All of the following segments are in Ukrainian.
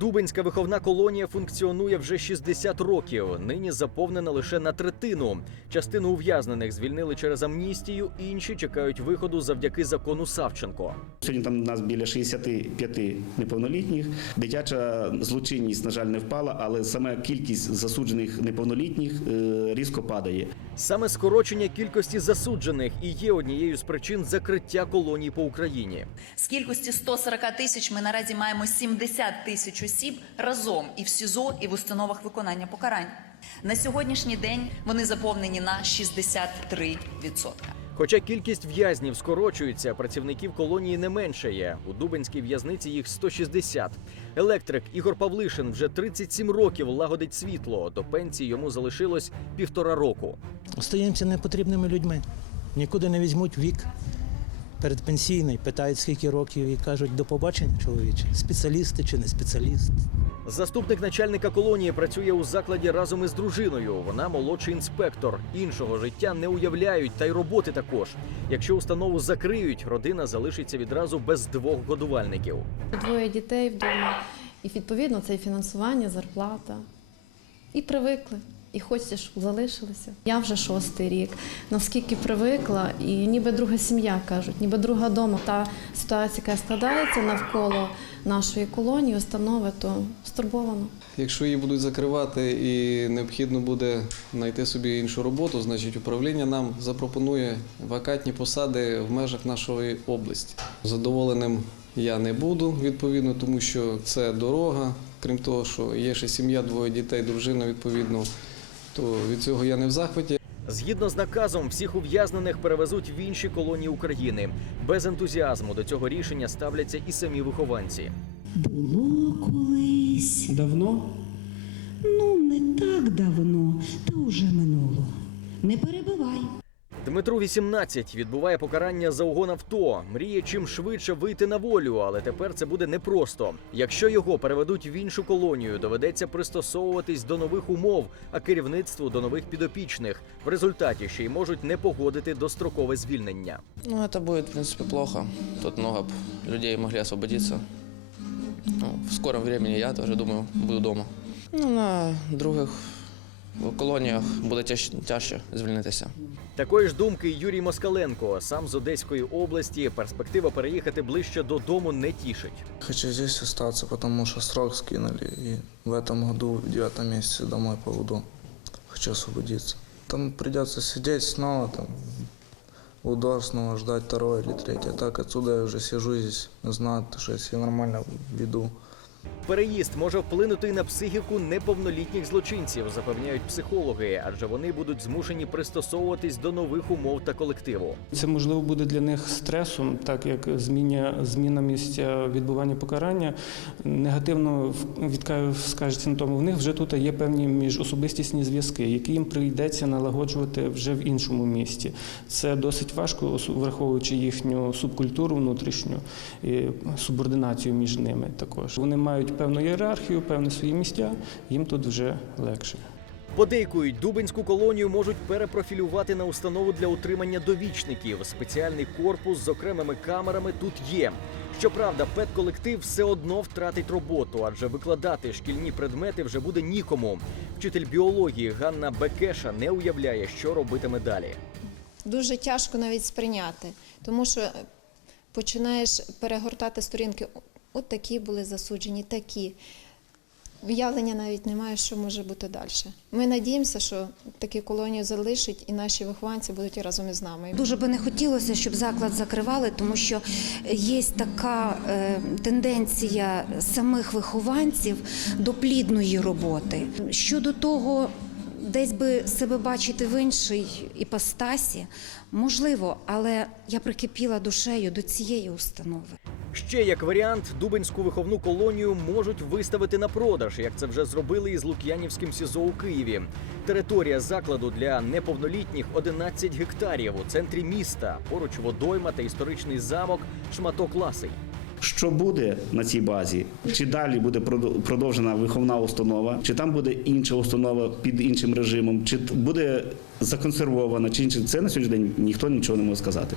Дубинська виховна колонія функціонує вже 60 років. Нині заповнена лише на третину. Частину ув'язнених звільнили через амністію, інші чекають виходу завдяки закону Савченко. Сьогодні там нас біля 65 неповнолітніх. Дитяча злочинність, на жаль, не впала, але саме кількість засуджених неповнолітніх е, різко падає. Саме скорочення кількості засуджених і є однією з причин закриття колоній по Україні. З кількості 140 тисяч ми наразі маємо 70 тисяч осіб разом і в СІЗО, і в установах виконання покарань. На сьогоднішній день вони заповнені на 63%. Хоча кількість в'язнів скорочується, працівників колонії не меншає. У Дубинській в'язниці їх 160. Електрик Ігор Павлишин вже 37 років лагодить світло. До пенсії йому залишилось півтора року. Остаємося непотрібними людьми. Нікуди не візьмуть вік передпенсійний, питають, скільки років, і кажуть, до побачення, чоловіче. Спеціалісти чи не спеціаліст. Заступник начальника колонії працює у закладі разом із дружиною. Вона молодший інспектор. Іншого життя не уявляють, та й роботи також. Якщо установу закриють, родина залишиться відразу без двох годувальників. Двоє дітей вдома, і відповідно це і фінансування, зарплата. І привикли. І хочеться, щоб залишилися. Я вже шостий рік. Наскільки привикла, і ніби друга сім'я кажуть, ніби друга дома. Та ситуація, яка складається навколо нашої колонії, установи, то стурбовано. Якщо її будуть закривати і необхідно буде знайти собі іншу роботу, значить управління нам запропонує вакантні посади в межах нашої області. Задоволеним я не буду відповідно, тому що це дорога. Крім того, що є ще сім'я, двоє дітей, дружина відповідно, то від цього я не в захваті. Згідно з наказом, всіх ув'язнених перевезуть в інші колонії України. Без ентузіазму до цього рішення ставляться і самі вихованці. Було колись, Давно? ну не так давно, та уже минуло. Не перебивай. Дмитру 18 відбуває покарання за угон авто. Мріє чим швидше вийти на волю, але тепер це буде непросто. Якщо його переведуть в іншу колонію, доведеться пристосовуватись до нових умов, а керівництву до нових підопічних. В результаті ще й можуть не погодити дострокове звільнення. Ну, это будет, в принципе, плохо. Тут много б людей могли освободиться. Ну, в скором времени я тоже, думаю, буду дома. Ну, на других колоніях буде тяж, тяжче звільнитися. Такої ж думки Юрій Москаленко, сам з Одеської області. Перспектива переїхати ближче додому не тішить. Хочу здесь остаться, потому что срок скинули. И в этом году, в девятом месяце, домой поведу. Хочу освободиться. Там придется сидеть снова, там, удор снова ждать второй или третий. А так отсюда я уже сижу здесь, знаю, что я себя нормально веду. Переїзд може вплинути на психіку неповнолітніх злочинців, запевняють психологи, адже вони будуть змушені пристосовуватись до нових умов та колективу. Це можливо буде для них стресом, так як зміня, зміна місця відбування покарання негативно скажеться на тому. В них вже тут є певні міжособистісні зв'язки, які їм прийдеться налагоджувати вже в іншому місті. Це досить важко, враховуючи їхню субкультуру внутрішню і субординацію між ними. Також вони мають певну ієрархію, певні свої місця. Їм тут вже легше. Подейкують, Дубинську колонію можуть перепрофілювати на установу для утримання довічників. Спеціальний корпус з окремими камерами тут є. Щоправда, педколектив все одно втратить роботу, адже викладати шкільні предмети вже буде нікому. Вчитель біології Ганна Бекеша не уявляє, що робитиме далі. дуже тяжко навіть сприйняти, тому що починаєш перегортати сторінки. От такі були засуджені, такі. Уявлення навіть немає, що може бути далі. Ми надіємося, що такі колонію залишать і наші вихованці будуть разом із нами. Дуже би не хотілося, щоб заклад закривали, тому що є така е, тенденція самих вихованців до плідної роботи. Щодо того, десь би себе бачити в іншій іпостасі, можливо, але я прикипіла душею до цієї установи. Ще як варіант, Дубинську виховну колонію можуть виставити на продаж, як це вже зробили із Лук'янівським СІЗО у Києві. Територія закладу для неповнолітніх 11 гектарів у центрі міста. Поруч водойма та історичний замок, шматок ласий. Що буде на цій базі? Чи далі буде продовжена виховна установа, чи там буде інша установа під іншим режимом, чи буде законсервована, чи інше це на сьогоднішній день ніхто нічого не може сказати.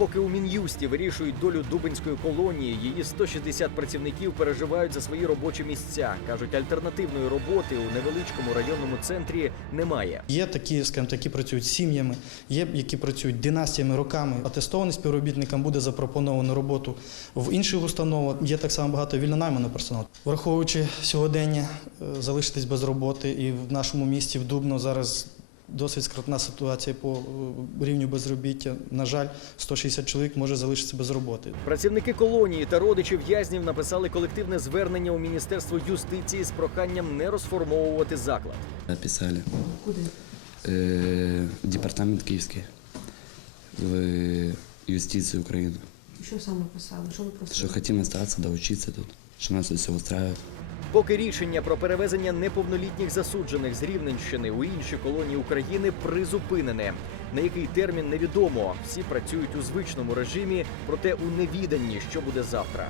Поки у мін'юсті вирішують долю дубинської колонії, її 160 працівників переживають за свої робочі місця. кажуть, альтернативної роботи у невеличкому районному центрі немає. Є такі, скажімо, які працюють сім'ями, є які працюють династіями, роками. Атестованим співробітникам буде запропоновано роботу в інших установах. Є так само багато вільнонайманого персоналу. Враховуючи сьогодення, е, залишитись без роботи, і в нашому місті в Дубно зараз. Досить скрутна ситуація по е, рівню безробіття. На жаль, 160 чоловік може залишитися без роботи. Працівники колонії та родичі в'язнів написали колективне звернення у міністерство юстиції з проханням не розформовувати заклад. Написали. Куда? Э, департамент Киевский. В юстицию Украины. Що саме писали? Що ви просили? Что хотим остаться, да учиться тут. Что нас все устраивает. Поки рішення про перевезення неповнолітніх засуджених з Рівненщини у інші колонії України призупинене. На який термін невідомо. Всі працюють у звичному режимі, проте у невіданні, що буде завтра.